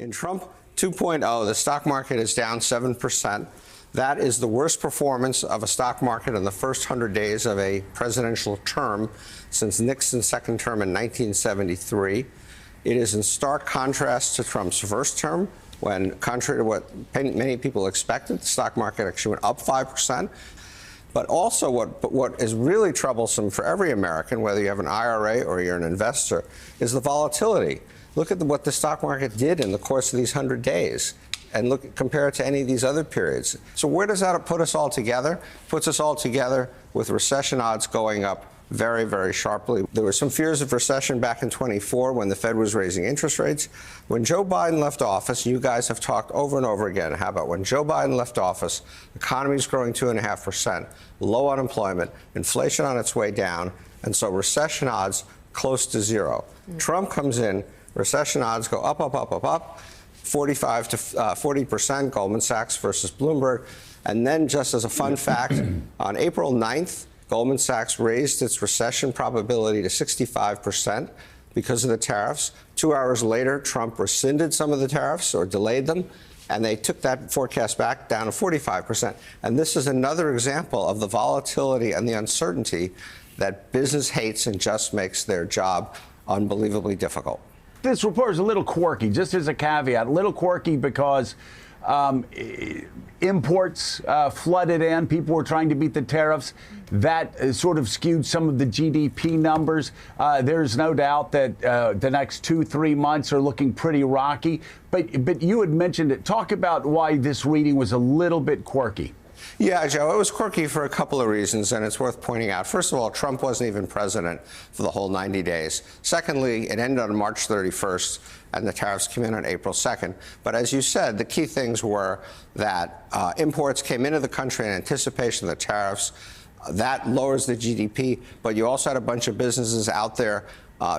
In Trump 2.0, the stock market is down 7%. That is the worst performance of a stock market in the first 100 days of a presidential term since Nixon's second term in 1973. It is in stark contrast to Trump's first term, when, contrary to what many people expected, the stock market actually went up 5%. But also what is really troublesome for every American, whether you have an IRA or you're an investor, is the volatility. Look at what the stock market did in the course of these 100 days and compare it to any of these other periods. So where does that put us all together? Puts us all together with recession odds going up very, very sharply. There were some fears of recession back in 24 when the Fed was raising interest rates. When Joe Biden left office, you guys have talked over and over again, how about when Joe Biden left office, the economy is growing 2.5%, low unemployment, inflation on its way down, and so recession odds close to zero. Trump comes in, recession odds go up, 45 to 40%, Goldman Sachs versus Bloomberg. And then, just as a fun fact, on April 9th, Goldman Sachs raised its recession probability to 65% because of the tariffs. 2 hours later, Trump rescinded some of the tariffs or delayed them, and they took that forecast back down to 45%. And this is another example of the volatility and the uncertainty that business hates and just makes their job unbelievably difficult. This report is a little quirky, just as a caveat, a little quirky because imports flooded in. People were trying to beat the tariffs. That sort of skewed some of the GDP numbers. There's no doubt that the next 2-3 months are looking pretty rocky. But you had mentioned it. Talk about why this reading was a little bit quirky. Yeah, Joe, it was quirky for a couple of reasons, and it's worth pointing out. First of all, Trump wasn't even president for the whole 90 days. Secondly, it ended on March 31st, and the tariffs came in on April 2nd. But as you said, the key things were that imports came into the country in anticipation of the tariffs. That lowers the GDP, but you also had a bunch of businesses out there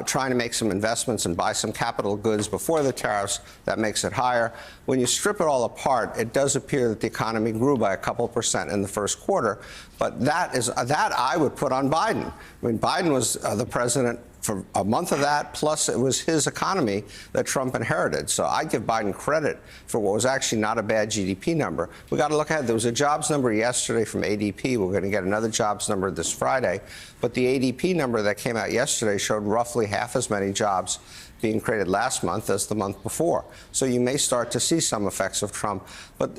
trying to make some investments and buy some capital goods before the tariffs. That makes it higher. When you strip it all apart, it does appear that the economy grew by a couple percent in the first quarter. But that I would put on Biden. I mean, Biden was the president for a month of that, plus it was his economy that Trump inherited. So I give Biden credit for what was actually not a bad GDP number. We got to look ahead. There was a jobs number yesterday from ADP. We're going to get another jobs number this Friday. But the ADP number that came out yesterday showed roughly half as many jobs being created last month as the month before. So you may start to see some effects of Trump. But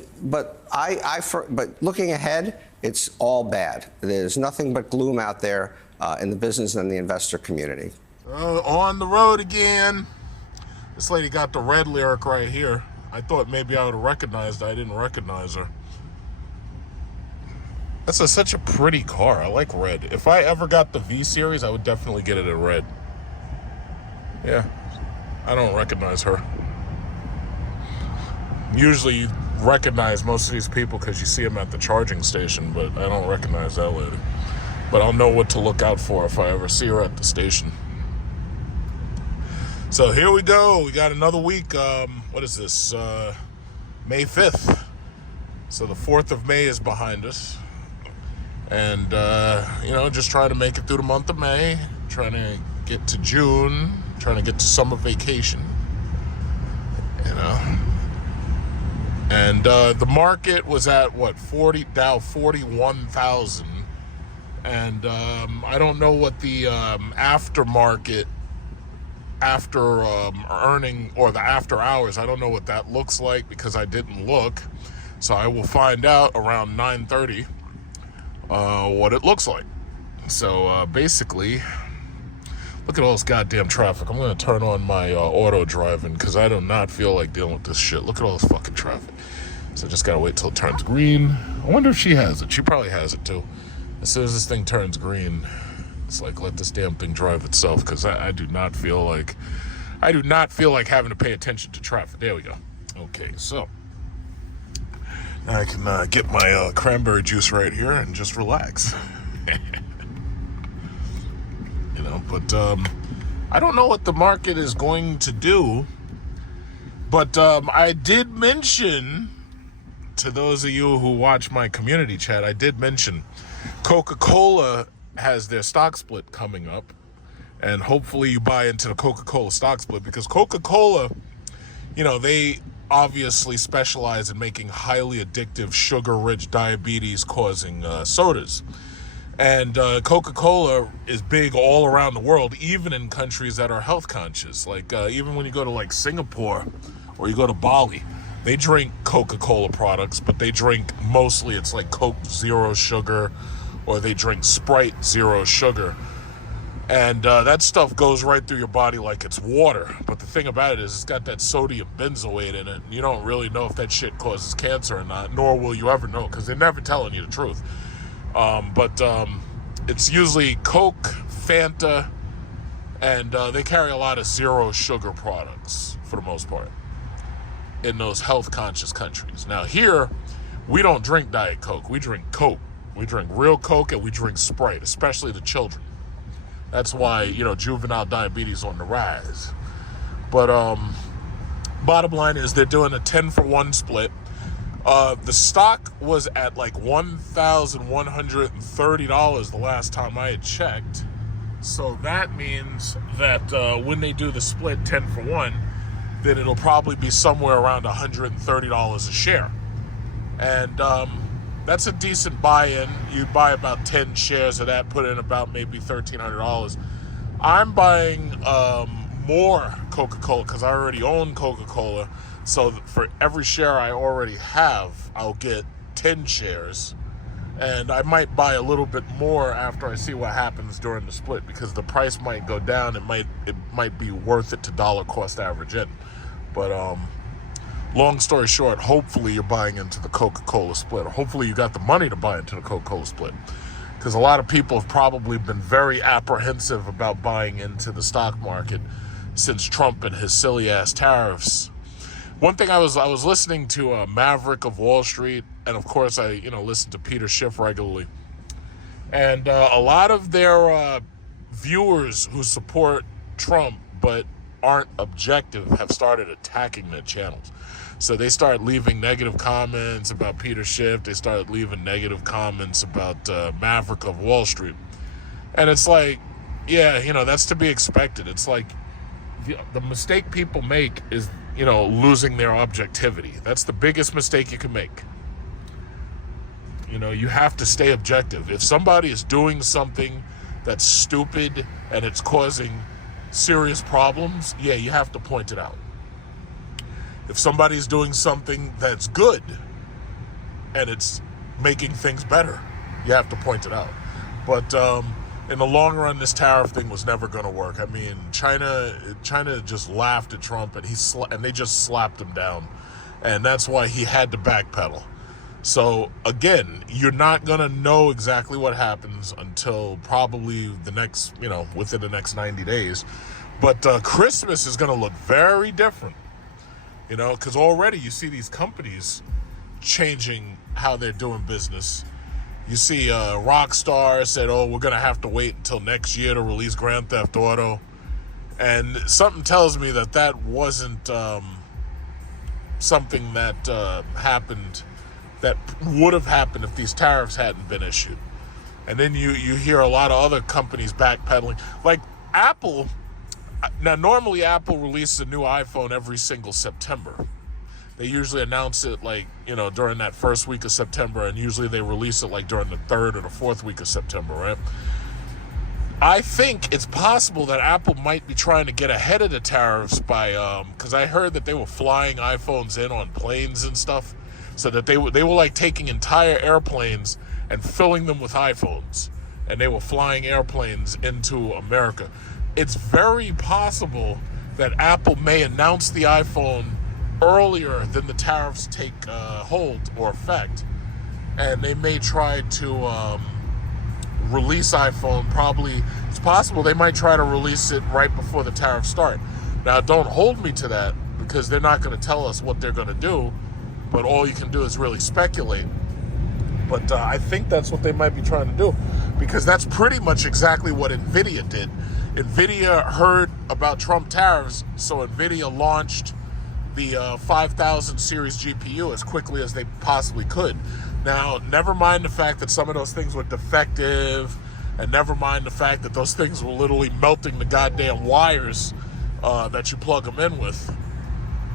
looking ahead, it's all bad. There's nothing but gloom out there in the business and the investor community. On the road again. This lady got the red lyric right here. I thought maybe I would have recognized her. I didn't recognize her. That's such a pretty car. I like red. If I ever got the V series, I would definitely get it in red. Yeah, I don't recognize her. Usually you recognize most of these people because you see them at the charging station, but I don't recognize that lady. But I'll know what to look out for if I ever see her at the station. So here we go. We got another week. What is this? May 5th. So the 4th of May is behind us. And, just trying to make it through the month of May. Trying to get to June. Trying to get to summer vacation. And the market was at, Dow 41,000. And I don't know what the aftermarket, after earning, or the after hours, I don't know what that looks like because I didn't look. So I will find out around 9:30 what it looks like. So basically, look at all this goddamn traffic. I'm going to turn on my auto driving because I do not feel like dealing with this shit. Look at all this fucking traffic. So I just got to wait till it turns green. I wonder if she has it. She probably has it too. As soon as this thing turns green, it's like, let this damn thing drive itself, because I do not feel like having to pay attention to traffic. There we go. Okay, so now I can get my cranberry juice right here and just relax. But I don't know what the market is going to do, but I did mention to those of you who watch my community chat, I did mention Coca-Cola has their stock split coming up, and hopefully you buy into the Coca-Cola stock split, because Coca-Cola they obviously specialize in making highly addictive, sugar-rich, diabetes-causing sodas. And Coca-Cola is big all around the world, even in countries that are health conscious. Like even when you go to like Singapore or you go to Bali, they drink Coca-Cola products, but they drink mostly it's like Coke Zero Sugar, or they drink Sprite Zero Sugar. And that stuff goes right through your body like it's water. But the thing about it is it's got that sodium benzoate in it. And you don't really know if that shit causes cancer or not, nor will you ever know, because they're never telling you the truth. But it's usually Coke, Fanta, and they carry a lot of zero sugar products for the most part in those health conscious countries. Now here, we don't drink Diet Coke. We drink Coke. We drink real Coke, and we drink Sprite, especially the children. That's why, juvenile diabetes on the rise. But bottom line is they're doing a 10-for-1 split. The stock was at like $1,130 the last time I had checked. So that means that when they do the split 10-for-1, then it'll probably be somewhere around $130 a share. And that's a decent buy-in. You buy about 10 shares of that, put in about maybe $1,300. I'm buying more Coca-Cola because I already own Coca-Cola. So for every share I already have, I'll get 10 shares. And I might buy a little bit more after I see what happens during the split, because the price might go down. It might be worth it to dollar cost average in. But long story short, hopefully you're buying into the Coca-Cola split, or hopefully you got the money to buy into the Coca-Cola split, because a lot of people have probably been very apprehensive about buying into the stock market since Trump and his silly ass tariffs. One thing I was listening to Maverick of Wall Street, and of course I listen to Peter Schiff regularly, and a lot of their viewers who support Trump but aren't objective have started attacking their channels. So they start leaving negative comments about Peter Schiff. They start leaving negative comments about Maverick of Wall Street. And it's like, yeah, that's to be expected. It's like the mistake people make is, losing their objectivity. That's the biggest mistake you can make. You have to stay objective. If somebody is doing something that's stupid and it's causing serious problems, yeah, you have to point it out. If somebody's doing something that's good and it's making things better, you have to point it out. But in the long run, this tariff thing was never going to work. I mean, China just laughed at Trump, and they just slapped him down, and that's why he had to backpedal. So again, you're not going to know exactly what happens until probably within the next 90 days. But Christmas is going to look very different. Because already you see these companies changing how they're doing business. You see Rockstar said, we're going to have to wait until next year to release Grand Theft Auto. And something tells me that wasn't something that happened, that would have happened if these tariffs hadn't been issued. And then you hear a lot of other companies backpedaling. Like Apple. Now, normally Apple releases a new iPhone every single September. They usually announce it during that first week of September, and usually they release it during the third or the fourth week of September, right? I think it's possible that Apple might be trying to get ahead of the tariffs by, because I heard that they were flying iPhones in on planes and stuff, so that they were taking entire airplanes and filling them with iPhones, and they were flying airplanes into America. It's very possible that Apple may announce the iPhone earlier than the tariffs take hold or effect. And they may try to release iPhone. Probably, it's possible they might try to release it right before the tariffs start. Now, don't hold me to that, because they're not going to tell us what they're going to do. But all you can do is really speculate. But I think that's what they might be trying to do, because that's pretty much exactly what NVIDIA did. NVIDIA heard about Trump tariffs, so NVIDIA launched the 5000 series GPU as quickly as they possibly could. Now, never mind the fact that some of those things were defective, and never mind the fact that those things were literally melting the goddamn wires that you plug them in with.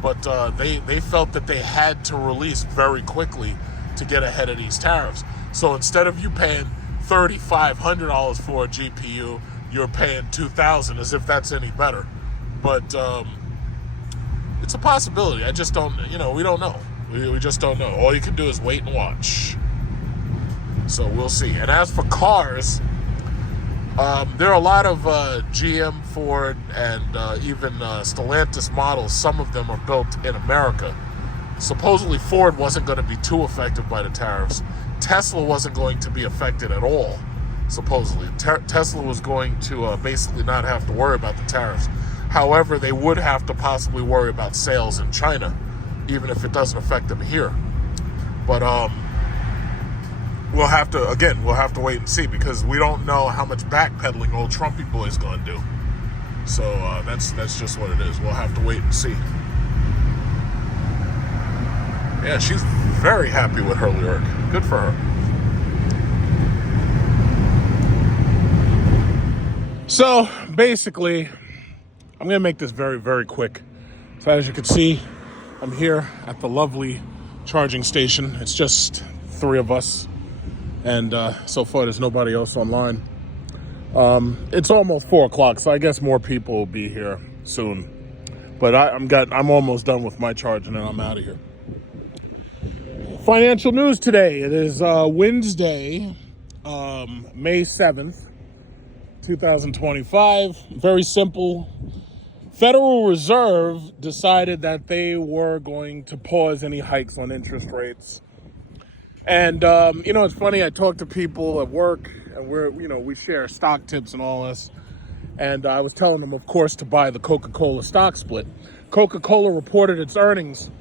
but they felt that they had to release very quickly to get ahead of these tariffs. So instead of you paying $3,500 for a GPU, you're paying $2,000, as if that's any better. But it's a possibility. I just don't, we don't know. We just don't know. All you can do is wait and watch. So we'll see. And as for cars, there are a lot of GM, Ford, and even Stellantis models. Some of them are built in America. Supposedly Ford wasn't going to be too affected by the tariffs. Tesla wasn't going to be affected at all, supposedly. Tesla was going to basically not have to worry about the tariffs. However, they would have to possibly worry about sales in China, even if it doesn't affect them here. But we'll have to wait and see, because we don't know how much backpedaling old Trumpy boy is going to do. So that's just what it is. We'll have to wait and see. Yeah, she's very happy with her lyric. Good for her. So basically, I'm going to make this very, very quick. So as you can see, I'm here at the lovely charging station. It's just 3 of us. And so far, there's nobody else online. It's almost 4 o'clock, so I guess more people will be here soon. But I'm almost done with my charge, and then I'm out of here. Financial news today. It is Wednesday, May 7th, 2025. Very simple. Federal Reserve decided that they were going to pause any hikes on interest rates. And, it's funny, I talk to people at work, and we share stock tips and all this. And I was telling them, of course, to buy the Coca-Cola stock split. Coca-Cola reported its earnings,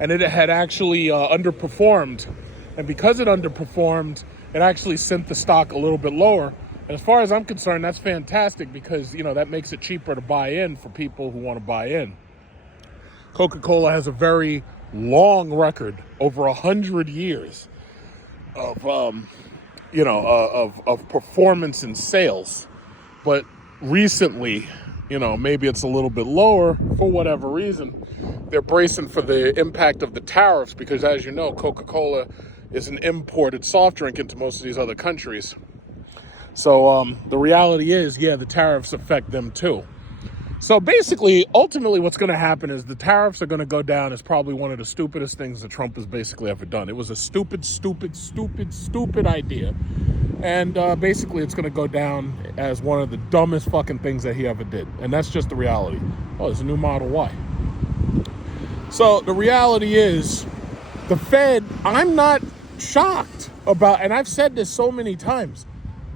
and it had actually underperformed. And because it underperformed, it actually sent the stock a little bit lower. And as far as I'm concerned, that's fantastic, because, that makes it cheaper to buy in for people who want to buy in. Coca-Cola has a very long record, over 100 years, of performance in sales. But recently, maybe it's a little bit lower for whatever reason. They're bracing for the impact of the tariffs, because as you know, Coca-Cola is an imported soft drink into most of these other countries. So the reality is, the tariffs affect them too. So basically, ultimately, what's going to happen is the tariffs are going to go down as probably one of the stupidest things that Trump has basically ever done. It was a stupid idea. And basically, it's going to go down as one of the dumbest fucking things that he ever did. And that's just the reality. Oh, there's a new Model Y. So the reality is, the Fed, I'm not shocked about, and I've said this so many times,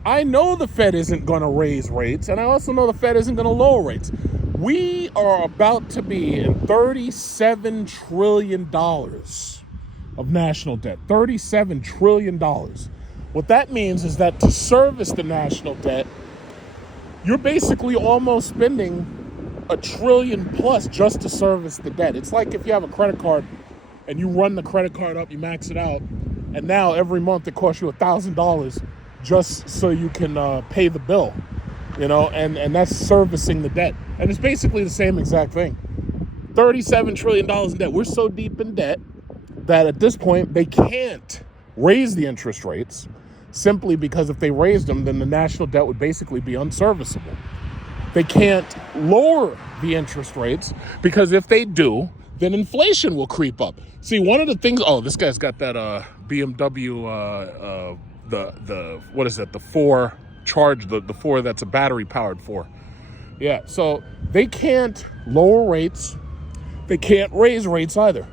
I know the Fed isn't going to raise rates, and I also know the Fed isn't going to lower rates. We are about to be in $37 trillion of national debt. $37 trillion. What that means is that to service the national debt, you're basically almost spending $1 trillion plus just to service the debt. It's like if you have a credit card and you run the credit card up, you max it out, and now every month it costs you $1,000 just so you can pay the bill, and that's servicing the debt. And it's basically the same exact thing. $37 trillion in debt. We're so deep in debt that at this point they can't raise the interest rates, simply because if they raised them, then the national debt would basically be unserviceable. They can't lower the interest rates, because if they do, then inflation will creep up. See, one of the things, this guy's got that BMW, what is it? The 4 charge, the 4 that's a battery powered 4. Yeah, so they can't lower rates. They can't raise rates either.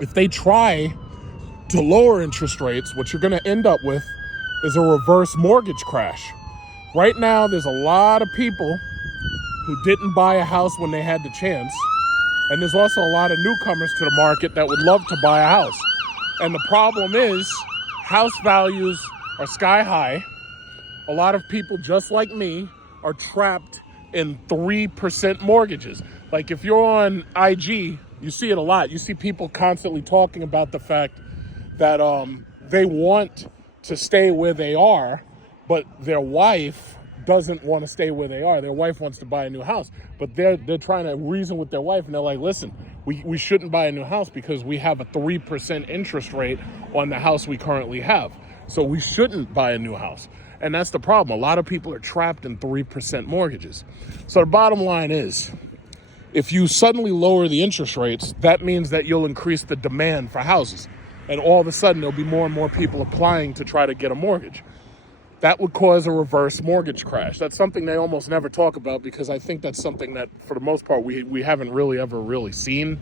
If they try to lower interest rates, what you're going to end up with is a reverse mortgage crash. Right now, there's a lot of people who didn't buy a house when they had the chance. And there's also a lot of newcomers to the market that would love to buy a house. And the problem is, house values are sky high. A lot of people just like me are trapped in 3% mortgages. Like if you're on IG, you see it a lot. You see people constantly talking about the fact that they want to stay where they are, but their wife doesn't want to stay where they are. Their wife wants to buy a new house, but they're trying to reason with their wife, and they're like, listen, we shouldn't buy a new house because we have a 3% interest rate on the house we currently have. So we shouldn't buy a new house. And that's the problem. A lot of people are trapped in 3% mortgages. So the bottom line is, if you suddenly lower the interest rates, that means that you'll increase the demand for houses. And all of a sudden, there'll be more and more people applying to try to get a mortgage. That would cause a reverse mortgage crash. That's something they almost never talk about, because I think that's something that, for the most part, we haven't really ever really seen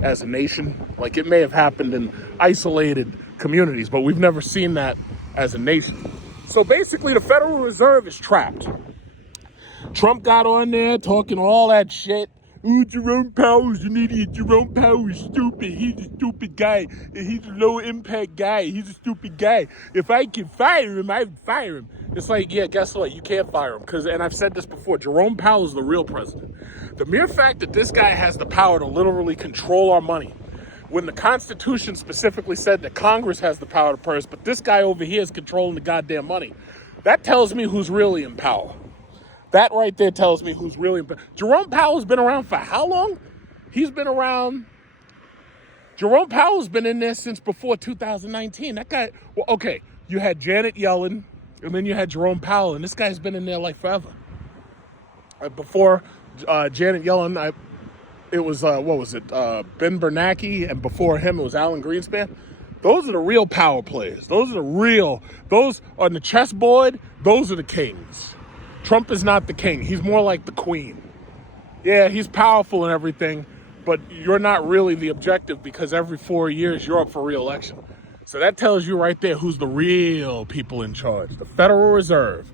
as a nation. Like, it may have happened in isolated communities, but we've never seen that as a nation. So basically, the Federal Reserve is trapped. Trump got on there talking all that shit. Ooh, Jerome Powell's an idiot. Jerome Powell's stupid. He's a stupid guy. He's a low-impact guy. He's a stupid guy. If I could fire him, I would fire him. It's like, yeah, guess what? You can't fire him. And I've said this before, Jerome Powell is the real president. The mere fact that this guy has the power to literally control our money, when the Constitution specifically said that Congress has the power to purse, but this guy over here is controlling the goddamn money, that tells me who's really in power. That right there tells me who's really in power. Jerome Powell's been around for how long? Jerome Powell's been in there since before 2019. That guy, well, okay, you had Janet Yellen, and then you had Jerome Powell, and this guy's been in there like forever. Before Janet Yellen, it was, Ben Bernanke, and before him it was Alan Greenspan. Those are the real power players. Those on the chessboard, those are the kings. Trump is not the king. He's more like the queen. Yeah, he's powerful and everything, but you're not really the objective, because every 4 years you're up for re-election. So that tells you right there who's the real people in charge. The Federal Reserve.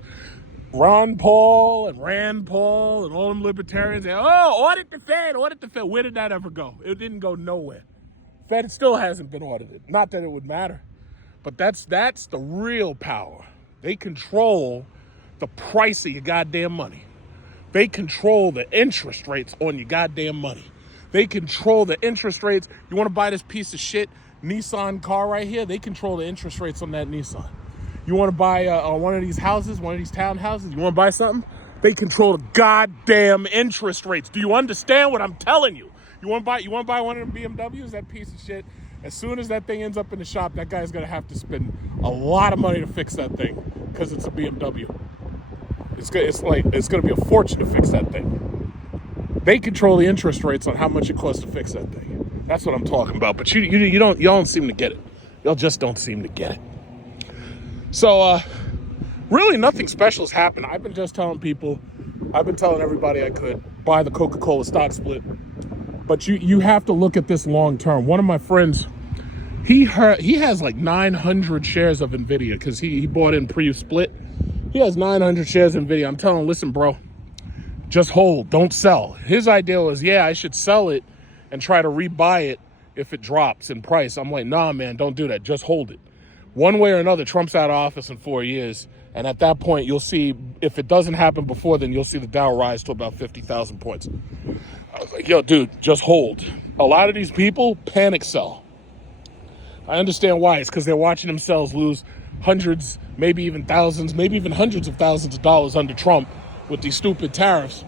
Ron Paul and Rand Paul and all them libertarians. Audit the Fed, audit the Fed. Where did that ever go? It didn't go nowhere. Fed still hasn't been audited. Not that it would matter, but that's the real power. They control the price of your goddamn money. They control the interest rates on your goddamn money. They control the interest rates. You want to buy this piece of shit Nissan car right here? They control the interest rates on that Nissan. You want to buy one of these houses, one of these townhouses? You want to buy something? They control the goddamn interest rates. Do you understand what I'm telling you? You want to buy one of them BMWs? That piece of shit. As soon as that thing ends up in the shop, that guy's gonna have to spend a lot of money to fix that thing, because it's a BMW. It's gonna be a fortune to fix that thing. They control the interest rates on how much it costs to fix that thing. That's what I'm talking about. But y'all don't seem to get it. Y'all just don't seem to get it. So really nothing special has happened. I've been telling everybody I could buy the Coca-Cola stock split. But you have to look at this long term. One of my friends, he has like 900 shares of NVIDIA, because he bought in pre-split. He has 900 shares of NVIDIA. I'm telling him, listen, bro, just hold, don't sell. His idea was, yeah, I should sell it and try to rebuy it if it drops in price. I'm like, nah, man, don't do that. Just hold it. One way or another, Trump's out of office in 4 years. And at that point, you'll see, if it doesn't happen before then, you'll see the Dow rise to about 50,000 points. I was like, yo, dude, just hold. A lot of these people panic sell. I understand why. It's because they're watching themselves lose hundreds, maybe even thousands, maybe even hundreds of thousands of dollars under Trump with these stupid tariffs.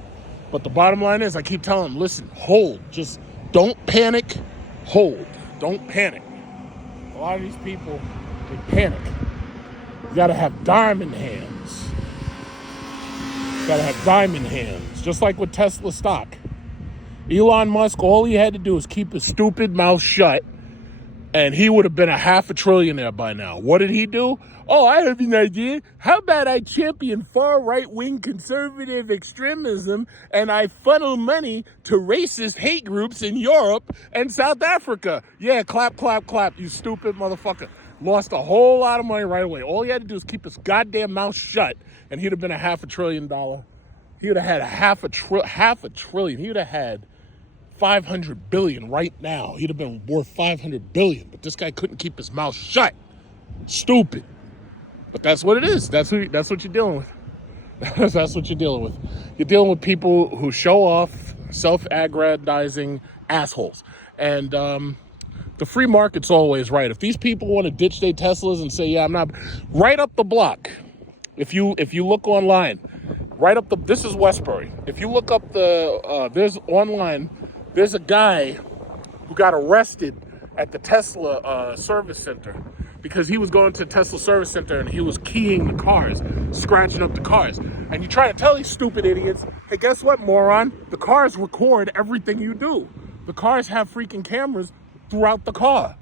But the bottom line is, I keep telling them, listen, hold. Just don't panic, hold. Don't panic. A lot of these people, they panic. You gotta have diamond hands. You gotta have diamond hands. Just like with Tesla stock. Elon Musk, all he had to do was keep his stupid mouth shut, and he would have been a $500 billionaire by now. What did he do? Oh, I have an idea. How about I champion far right-wing conservative extremism, and I funnel money to racist hate groups in Europe and South Africa? Yeah, clap, clap, clap, you stupid motherfucker. Lost a whole lot of money right away. All he had to do is keep his goddamn mouth shut, and he'd have been a $500 billion. He would have had half a trillion. He would have had 500 billion right now. He'd have been worth 500 billion, but this guy couldn't keep his mouth shut. Stupid. But that's what it is. That's what you're dealing with. That's what you're dealing with. You're dealing with people who show off, self-aggrandizing assholes. And the free market's always right. If these people want to ditch their Teslas and say, yeah, I'm not, right up the block. If you look online, right up the. This is Westbury. If you look up there's online, there's a guy who got arrested at the Tesla service center because he was going to Tesla service center and he was keying the cars, scratching up the cars. And you try to tell these stupid idiots, hey, guess what, moron? The cars record everything you do. The cars have freaking cameras throughout the car.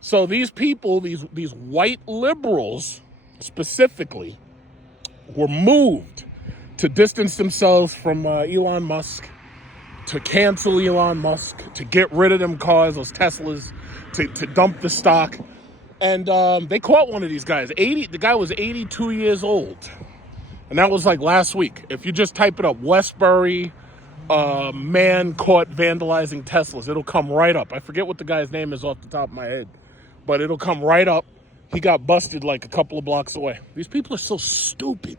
So these people, these white liberals specifically, were moved to distance themselves from Elon Musk, to cancel Elon Musk, to get rid of them cars, those Teslas, to dump the stock. And they caught one of these guys. The guy was 82 years old. And that was like last week. If you just type it up, Westbury man caught vandalizing Teslas, it'll come right up. I forget what the guy's name is off the top of my head, but it'll come right up. He got busted like a couple of blocks away. These people are so stupid.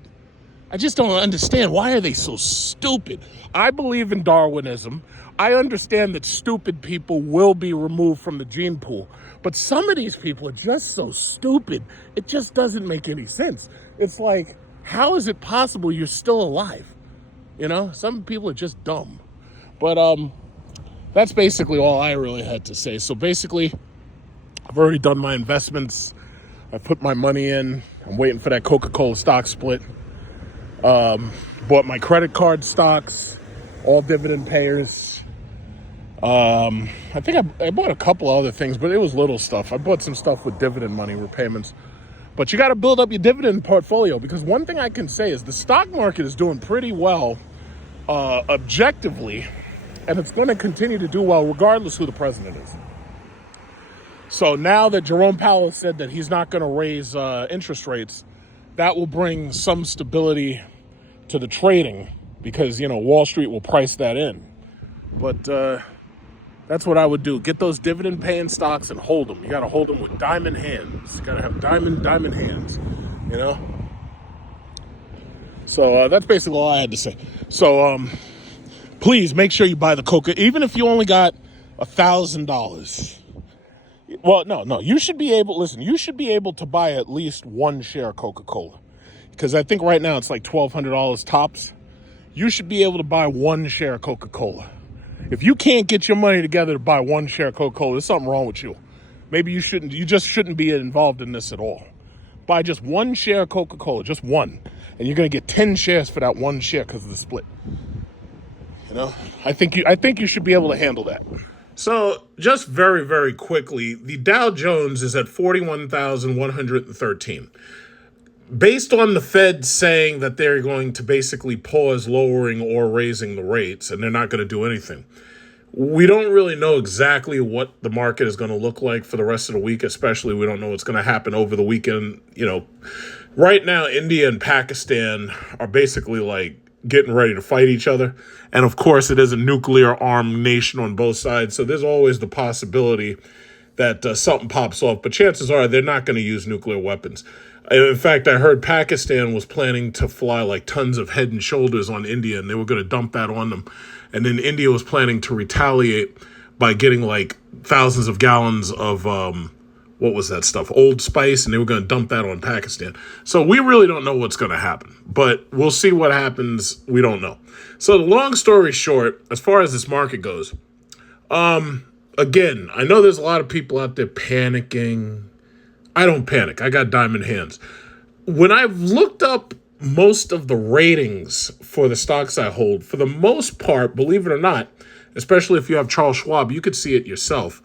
I just don't understand. Why are they so stupid? I believe in Darwinism. I understand that stupid people will be removed from the gene pool. But some of these people are just so stupid. It just doesn't make any sense. It's like, how is it possible you're still alive? You know, some people are just dumb. But that's basically all I really had to say. So basically, I've already done my investments. I put my money in. I'm waiting for that Coca-Cola stock split. Bought my credit card stocks, all dividend payers. I think I bought a couple other things, but it was little stuff. I bought some stuff with dividend money repayments. But you got to build up your dividend portfolio, because one thing I can say is the stock market is doing pretty well objectively, and it's going to continue to do well regardless who the president is. So now that Jerome Powell said that he's not going to raise interest rates, that will bring some stability to the trading, because, you know, Wall Street will price that in. But that's what I would do. Get those dividend paying stocks and hold them. You got to hold them with diamond hands. You got to have diamond hands, you know? So that's basically all I had to say. So please make sure you buy the Coca, even if you only got $1,000. Well, no, you should be able, listen, you should be able to buy at least one share of Coca-Cola, because I think right now it's like $1,200 tops. You should be able to buy one share of Coca-Cola. If you can't get your money together to buy one share of Coca-Cola, there's something wrong with you. Maybe you just shouldn't be involved in this at all. Buy just one share of Coca-Cola, just one, and you're going to get 10 shares for that one share because of the split. You know, I think you should be able to handle that. So just very, very quickly, the Dow Jones is at 41,113. Based on the Fed saying that they're going to basically pause lowering or raising the rates, and they're not going to do anything, we don't really know exactly what the market is going to look like for the rest of the week, especially we don't know what's going to happen over the weekend. You know, right now, India and Pakistan are basically like getting ready to fight each other. And of course, it is a nuclear-armed nation on both sides, so there's always the possibility that something pops off. But chances are they're not going to use nuclear weapons. In fact, I heard Pakistan was planning to fly like tons of Head and Shoulders on India, and they were going to dump that on them. And then India was planning to retaliate by getting like thousands of gallons of, what was that stuff? Old Spice, and they were going to dump that on Pakistan. So we really don't know what's going to happen, but we'll see what happens. We don't know. So the long story short, as far as this market goes, again, I know there's a lot of people out there panicking. I don't panic. I got diamond hands. When I've looked up most of the ratings for the stocks I hold, for the most part, believe it or not, especially if you have Charles Schwab, you could see it yourself.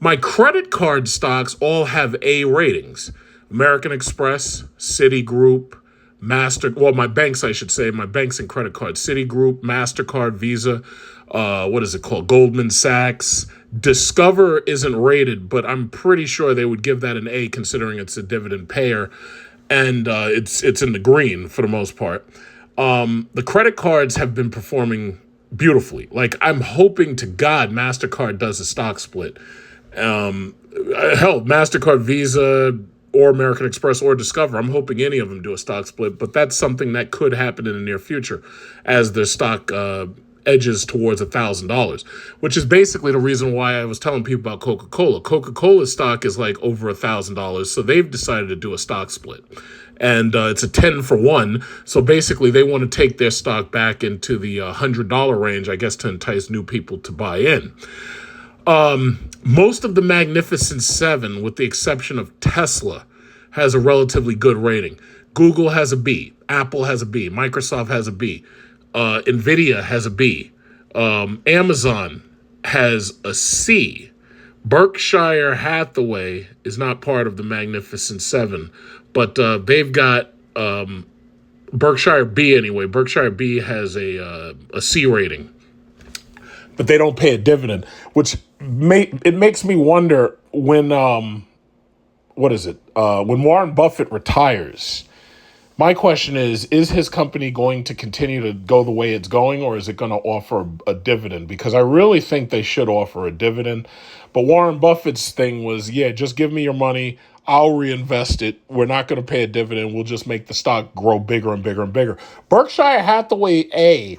My credit card stocks all have A ratings. American Express, Citigroup, my banks, I should say, my banks and credit cards, Citigroup, MasterCard, Visa, what is it called? Goldman Sachs. Discover isn't rated, but I'm pretty sure they would give that an A considering it's a dividend payer, and it's in the green for the most part. The credit cards have been performing beautifully. Like, I'm hoping to God MasterCard does a stock split. Hell, MasterCard, Visa, or American Express or Discover, I'm hoping any of them do a stock split, but that's something that could happen in the near future as their stock edges towards $1,000, which is basically the reason why I was telling people about Coca-Cola. Coca-Cola stock is like over $1,000, so they've decided to do a stock split. and it's a 10 for 1. So basically, they want to take their stock back into the $100 range, I guess, to entice new people to buy in. Most of the Magnificent Seven, with the exception of Tesla, has a relatively good rating. Google has a B. Apple has a B. Microsoft has a B. NVIDIA has a B. Amazon has a C. Berkshire Hathaway is not part of the Magnificent Seven, but they've got Berkshire B anyway. Berkshire B has a C rating, but they don't pay a dividend, which makes me wonder when when Warren Buffett retires. My question is his company going to continue to go the way it's going, or is it going to offer a dividend? Because I really think they should offer a dividend. But Warren Buffett's thing was, yeah, just give me your money. I'll reinvest it. We're not going to pay a dividend. We'll just make the stock grow bigger and bigger and bigger. Berkshire Hathaway A,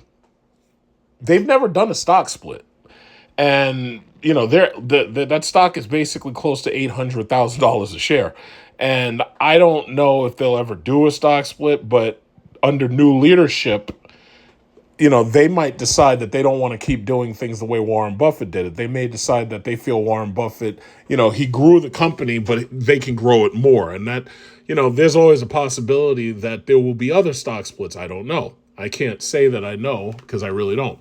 they've never done a stock split. And, you know, that stock is basically close to $800,000 a share. And I don't know if they'll ever do a stock split, but under new leadership, you know, they might decide that they don't want to keep doing things the way Warren Buffett did it. They may decide that they feel Warren Buffett, you know, he grew the company, but they can grow it more. And that, you know, there's always a possibility that there will be other stock splits. I don't know. I can't say that I know because I really don't.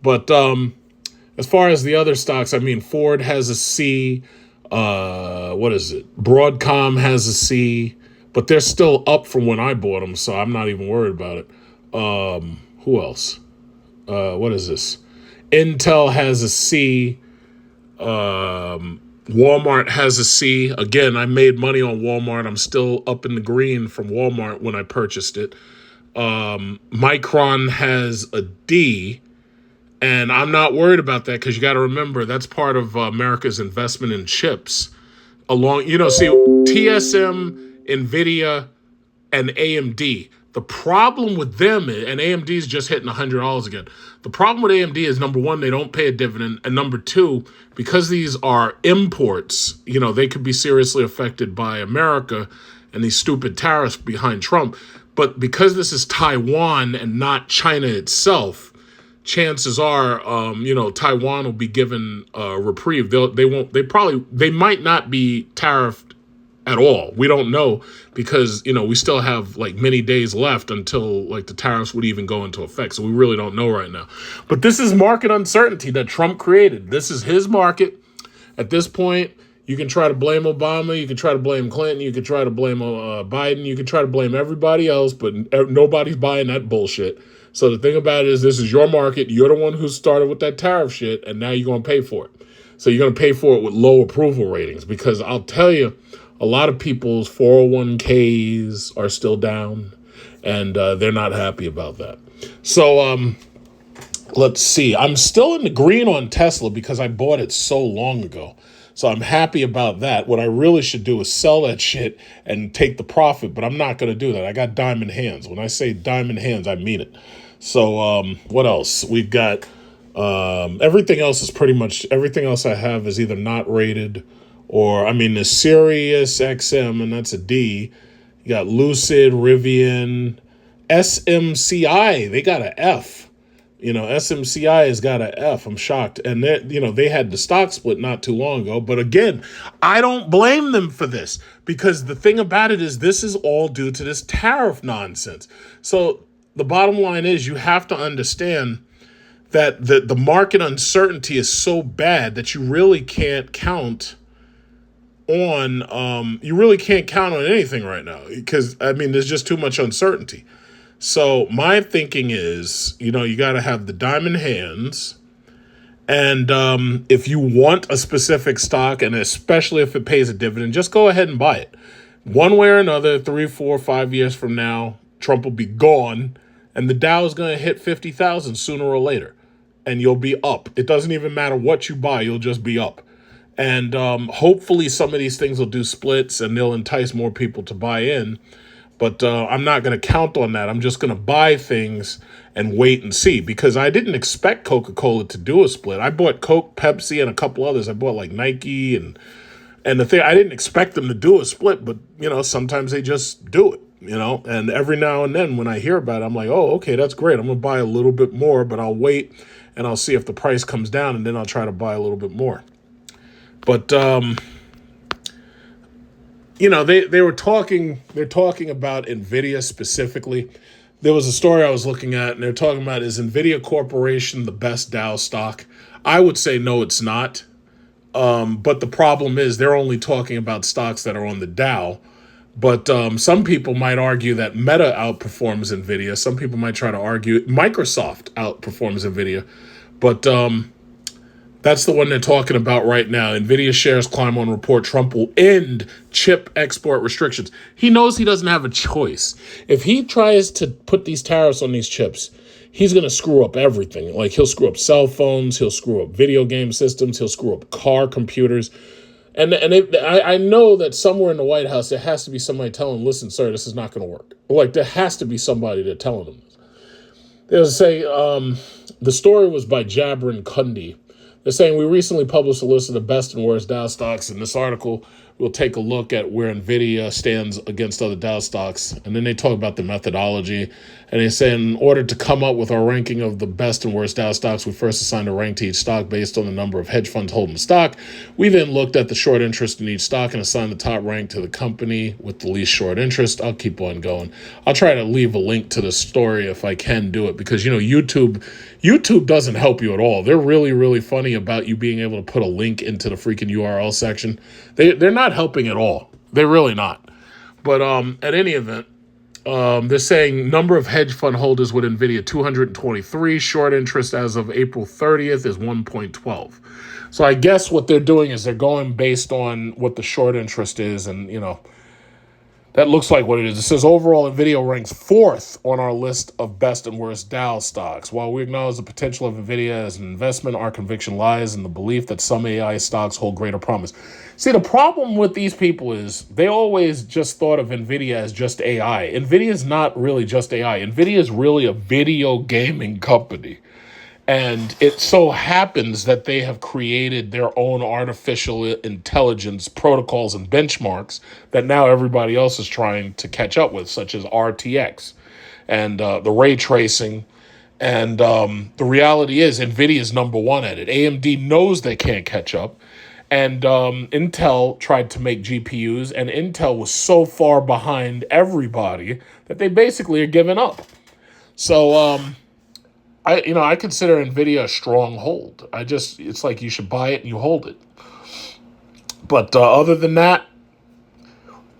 But as far as the other stocks, I mean, Ford has a C. Broadcom has a C, but they're still up from when I bought them, so I'm not even worried about it. Who else? What is this? Intel has a C. Walmart has a C. Again, I made money on Walmart. I'm still up in the green from Walmart when I purchased it. Micron has a D. And I'm not worried about that because you got to remember that's part of America's investment in chips. TSM, NVIDIA, and AMD. The problem with them, and AMD is just hitting $100 again. The problem with AMD is, number one, they don't pay a dividend. And number two, because these are imports, you know, they could be seriously affected by America and these stupid tariffs behind Trump. But because this is Taiwan and not China itself, chances are, Taiwan will be given a reprieve. They might not be tariffed at all. We don't know because, you know, we still have like many days left until like the tariffs would even go into effect. So we really don't know right now. But this is market uncertainty that Trump created. This is his market. At this point, you can try to blame Obama. You can try to blame Clinton. You can try to blame Biden. You can try to blame everybody else, but nobody's buying that bullshit. So the thing about it is, this is your market. You're the one who started with that tariff shit, and now you're going to pay for it. So you're going to pay for it with low approval ratings, because I'll tell you, a lot of people's 401ks are still down, and they're not happy about that. So let's see. I'm still in the green on Tesla because I bought it so long ago. So I'm happy about that. What I really should do is sell that shit and take the profit, but I'm not going to do that. I got diamond hands. When I say diamond hands, I mean it. So what else? We've got everything else is pretty much, everything else I have is either not rated or, the Sirius XM, and that's a D. You got Lucid, Rivian, SMCI, they got an F. SMCI has got an F. I'm shocked. And they had the stock split not too long ago. But again, I don't blame them for this, because the thing about it is, this is all due to this tariff nonsense. So the bottom line is, you have to understand that the market uncertainty is so bad that you really can't count on anything right now, because there's just too much uncertainty. So my thinking is, you got to have the diamond hands, and if you want a specific stock, and especially if it pays a dividend, just go ahead and buy it. One way or another, 3, 4, 5 years from now, Trump will be gone, and the Dow is going to hit 50,000 sooner or later, and you'll be up. It doesn't even matter what you buy, you'll just be up. And hopefully some of these things will do splits, and they'll entice more people to buy in. But I'm not going to count on that. I'm just going to buy things and wait and see, because I didn't expect Coca-Cola to do a split. I bought Coke, Pepsi, and a couple others. I bought like Nike and the thing. I didn't expect them to do a split, but sometimes they just do it. And every now and then when I hear about it, I'm like, oh, okay, that's great. I'm going to buy a little bit more, but I'll wait and I'll see if the price comes down, and then I'll try to buy a little bit more. But, they're talking about NVIDIA specifically. There was a story I was looking at, and they're talking about, is NVIDIA Corporation the best Dow stock? I would say no, it's not. But the problem is they're only talking about stocks that are on the Dow. But some people might argue that Meta outperforms NVIDIA. Some people might try to argue Microsoft outperforms NVIDIA. But that's the one they're talking about right now. NVIDIA shares climb on report Trump will end chip export restrictions. He knows he doesn't have a choice. If he tries to put these tariffs on these chips, he's going to screw up everything. Like, he'll screw up cell phones, he'll screw up video game systems, he'll screw up car computers. I know that somewhere in the White House, there has to be somebody telling him, listen, sir, this is not going to work. Like, there has to be somebody that telling him this. They'll say, the story was by Jabrin Kundi. They're saying, we recently published a list of the best and worst Dow stocks. In this article, we'll take a look at where NVIDIA stands against other Dow stocks. And then they talk about the methodology. And they say, in order to come up with our ranking of the best and worst Dow stocks, we first assigned a rank to each stock based on the number of hedge funds holding the stock. We then looked at the short interest in each stock and assigned the top rank to the company with the least short interest. I'll keep on going. I'll try to leave a link to the story if I can do it, because, YouTube doesn't help you at all. They're really, really funny about you being able to put a link into the freaking URL section. They're not helping at all. They're really not. But at any event, they're saying number of hedge fund holders with NVIDIA, 223. Short interest as of April 30th is 1.12. So I guess what they're doing is they're going based on what the short interest is, and, that looks like what it is. It says overall, NVIDIA ranks 4th on our list of best and worst Dow stocks. While we acknowledge the potential of NVIDIA as an investment, our conviction lies in the belief that some AI stocks hold greater promise. See, the problem with these people is they always just thought of NVIDIA as just AI. NVIDIA is not really just AI. NVIDIA is really a video gaming company. And it so happens that they have created their own artificial intelligence protocols and benchmarks that now everybody else is trying to catch up with, such as RTX and the ray tracing. And the reality is NVIDIA is number one at it. AMD knows they can't catch up. And Intel tried to make GPUs, and Intel was so far behind everybody that they basically are giving up. So, I consider NVIDIA a strong hold. It's like you should buy it and you hold it. But other than that,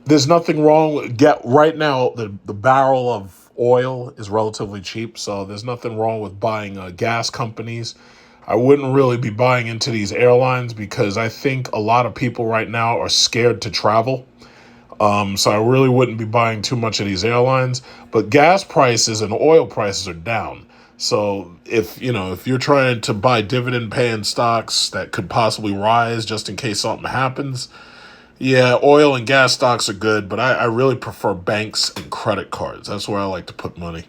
there's nothing wrong. Right now, the barrel of oil is relatively cheap, so there's nothing wrong with buying gas companies. I wouldn't really be buying into these airlines because I think a lot of people right now are scared to travel. So I really wouldn't be buying too much of these airlines. But gas prices and oil prices are down. So if you're trying to buy dividend paying stocks that could possibly rise just in case something happens, yeah, oil and gas stocks are good, but I really prefer banks and credit cards. That's where I like to put money.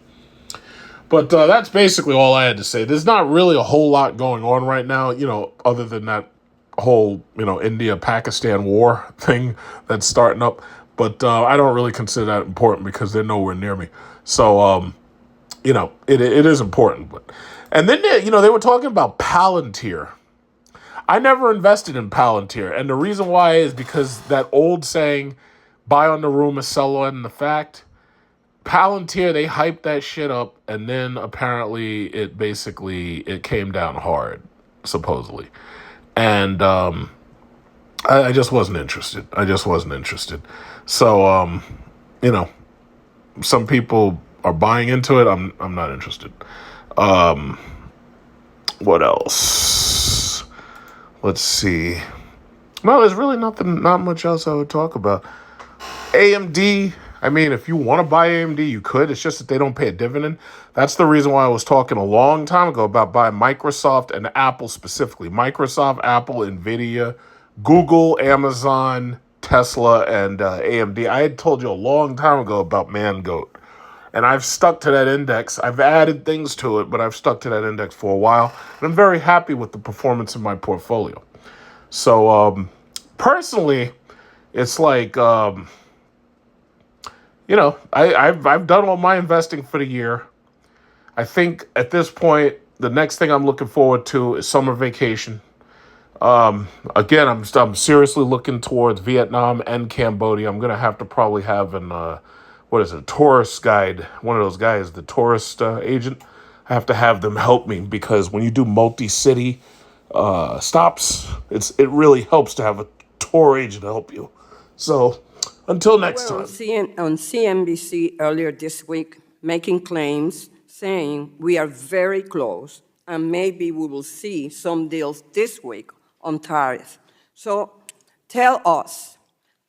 But that's basically all I had to say. There's not really a whole lot going on right now, other than that whole, India-Pakistan war thing that's starting up. But I don't really consider that important because they're nowhere near me. So, it is important. And then, they were talking about Palantir. I never invested in Palantir. And the reason why is because that old saying, buy on the rumor, sell on the fact. Palantir, they hyped that shit up, and then apparently it came down hard, supposedly. And I just wasn't interested. So, some people are buying into it. I'm not interested. What else? Let's see. No, there's really not much else I would talk about. AMD, I mean, if you want to buy AMD, you could. It's just that they don't pay a dividend. That's the reason why I was talking a long time ago about buying Microsoft and Apple specifically. Microsoft, Apple, NVIDIA, Google, Amazon, Tesla, and AMD. I had told you a long time ago about Mangoat. And I've stuck to that index. I've added things to it, but I've stuck to that index for a while. And I'm very happy with the performance of my portfolio. So, personally, it's like, I've done all my investing for the year. I think at this point, the next thing I'm looking forward to is summer vacation. Again, I'm seriously looking towards Vietnam and Cambodia. I'm gonna have to probably have a tourist guide, one of those guys, the tourist agent. I have to have them help me because when you do multi-city stops, it really helps to have a tour agent help you. So until next We're time. on CNBC earlier this week making claims saying we are very close and maybe we will see some deals this week on tariff. So tell us,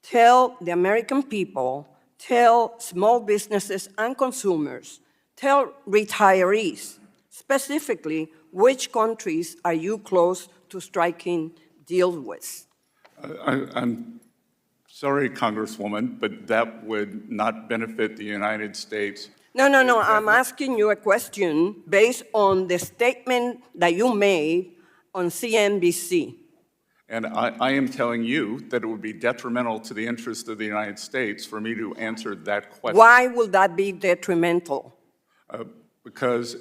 tell the American people, tell small businesses and consumers, tell retirees, specifically, which countries are you close to striking deals with? I'm sorry, Congresswoman, but that would not benefit the United States. No, I'm asking you a question based on the statement that you made on CNBC. And I am telling you that it would be detrimental to the interest of the United States for me to answer that question. Why will that be detrimental? Because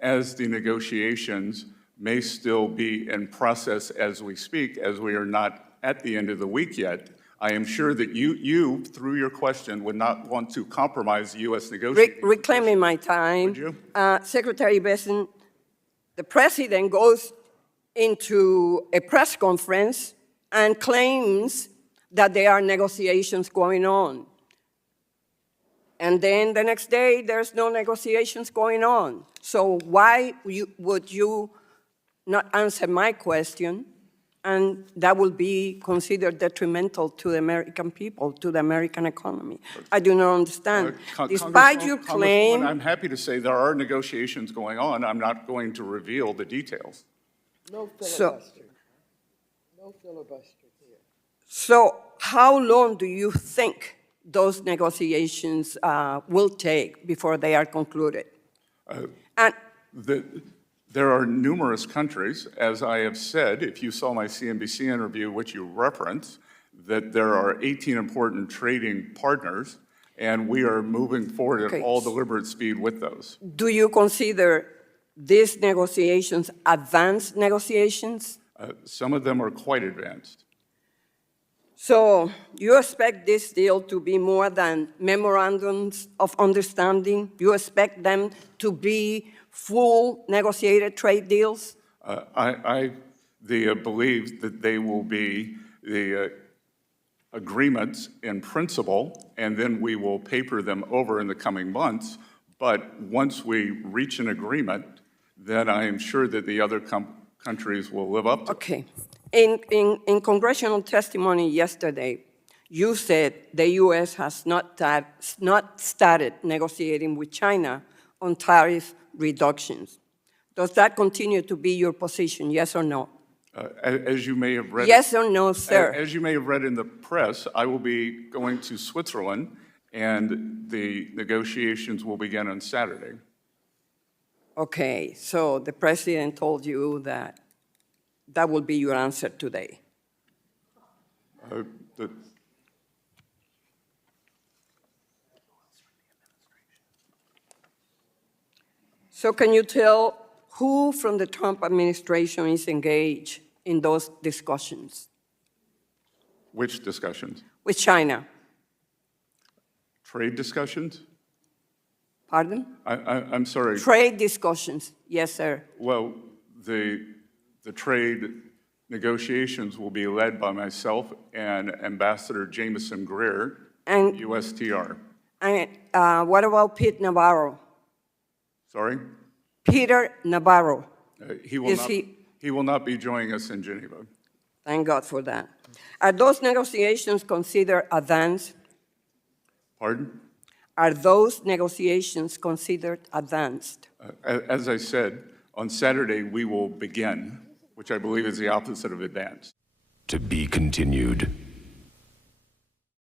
as the negotiations may still be in process as we speak, as we are not at the end of the week yet, I am sure that you, through your question, would not want to compromise the U.S. negotiating. Reclaiming my time. Would you? Secretary Besson, the president goes into a press conference and claims that there are negotiations going on. And then the next day, there's no negotiations going on. So why would you not answer my question? And that will be considered detrimental to the American people, to the American economy. I do not understand. Despite your claim... I'm happy to say there are negotiations going on. I'm not going to reveal the details. No filibuster. No filibuster here. So how long do you think those negotiations will take before they are concluded? There are numerous countries, as I have said, if you saw my CNBC interview, which you referenced, that there are 18 important trading partners, and we are moving forward at all deliberate speed with those. Do you consider these negotiations advanced negotiations? Some of them are quite advanced. So you expect this deal to be more than memorandums of understanding? You expect them to be full negotiated trade deals? I believe that they will be the agreements in principle, and then we will paper them over in the coming months. But once we reach an agreement, then I am sure that the other countries will live up to it. Okay. In congressional testimony yesterday, you said the U.S. has not started negotiating with China on tariff reductions. Does that continue to be your position, yes or no? As you may have read, yes or no, sir? As you may have read in the press, I will be going to Switzerland, and the negotiations will begin on Saturday. Okay, so the president told you that that will be your answer today. So can you tell who from the Trump administration is engaged in those discussions? Which discussions? With China. Trade discussions? Pardon? I'm sorry. Trade discussions, yes, sir. Well, the trade negotiations will be led by myself and Ambassador Jameson Greer, And USTR. And what about Pete Navarro? Sorry? Peter Navarro. He will not be joining us in Geneva. Thank God for that. Are those negotiations considered advanced? Pardon? Are those negotiations considered advanced? As I said, on Saturday we will begin, which I believe is the opposite of advanced. To be continued.